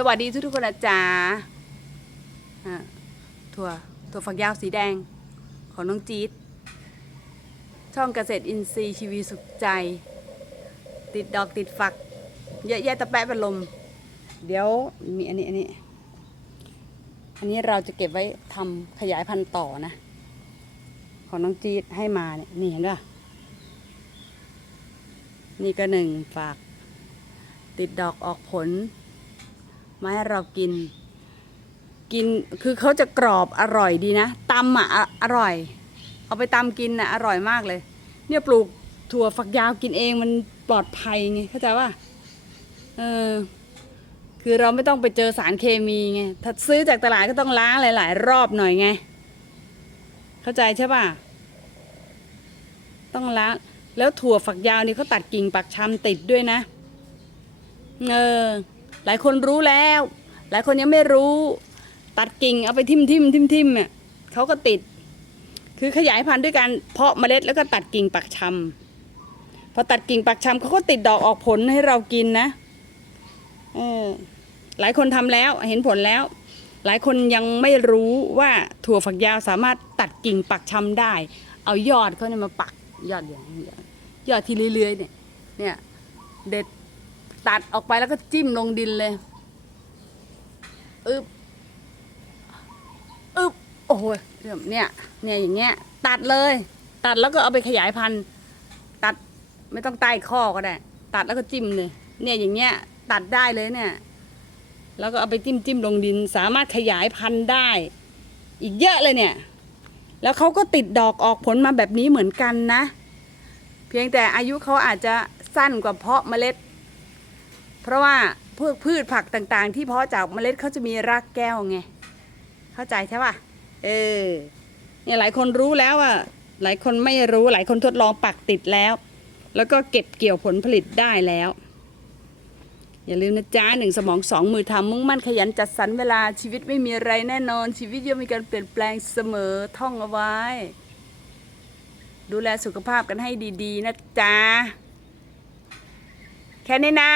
สวัสดีทุกทุกๆคนนะจ๊ะอะถั่วถั่วฝักยาวสีแดงของน้องจี๊ดช่องเกษตรอินทรีย์ชีวีสุขใจ ติดดอกติดฝัก เยอะแยะตะแปะเป็นลม เดี๋ยวมีอันนี้อันนี้ อันนี้เราจะเก็บไว้ทำขยายพันธุ์ต่อนะ ของน้องจี๊ดให้มาเนี่ยนี่เห็นป่ะนี่ก็หนึ่งฝาก ติดดอกออกผล มาให้เรากิน กินคือเขาจะกรอบอร่อยดีนะตำอะอร่อย เอาไปตำกินอะอร่อยมากเลย เนี่ยปลูกถั่วฝักยาวกินเองมันปลอดภัยไงเข้าใจว่าเออคือเราไม่ต้องไปเจอสารเคมีไงถ้าซื้อจากตลาดก็ต้องล้างหลาย ๆ รอบหน่อยไง เข้าใจใช่ป่ะต้องล้างแล้วถั่วฝักยาวนี่เขาตัดกิ่งปักชำติดด้วยนะ เออ หลายคนรู้แล้ว หลายคนยังไม่รู้ ตัดกิ่งเอาไปทิ่มทิ่มทิ่มทิ่มเนี่ยเขาก็ติด คือขยายพันธุ์ด้วยการเพาะเมล็ดแล้วก็ตัดกิ่งปักชำพอตัดกิ่งปักชำเขาก็ติดดอกออกผลให้เรากินนะเออหลายคนทำแล้วเห็นผลแล้ว หลายคนยังไม่รู้ว่าถั่วฝักยาวสามารถตัดกิ่งปักชำได้ เอายอดเขาเนี่ยมาปักยอดอย่างนี้ยอดที่เรื่อยๆเนี่ยเนี่ยเด็ด ตัดออกไปแล้วก็จิ้มลงดินเลยอึบอึบโอ้โหเนี่ยเนี่ยอย่างเงี้ย ตัดเลย ตัดแล้วก็เอาไปขยายพันธุ์ตัดไม่ต้องใต้ข้อก็ได้ ตัดแล้วก็จิ้มเลย เนี่ยอย่างเงี้ย ตัดได้เลยเนี่ย แล้วก็เอาไปจิ้มจิ้มลงดิน สามารถขยายพันธุ์ได้ อีกเยอะเลยเนี่ย แล้วเขาก็ติดดอกออกผลมาแบบนี้เหมือนกันนะ เพียงแต่อายุเขาอาจจะสั้นกว่าเพาะเมล็ด ราะว่าพวกพืชผักต่างๆ ที่เพาะจากเมล็ดเขาจะมีรากแก้วไง เข้าใจใช่ป่ะ เออ เนี่ยหลายคนรู้แล้วอะ หลายคนไม่รู้ หลายคนทดลองปักติดแล้ว แล้วก็เก็บเกี่ยวผลผลิตได้แล้ว อย่าลืมนะจ๊ะหนึ่งสมองสองมือทำมุ่งมั่นขยันจัดสรรเวลาชีวิตไม่มีอะไรแน่นอน ชีวิตย่อมมีการเปลี่ยนแปลงเสมอท่องเอาไว้ ดูแลสุขภาพกันให้ดี ๆ นะจ๊ะแค่นี้นะ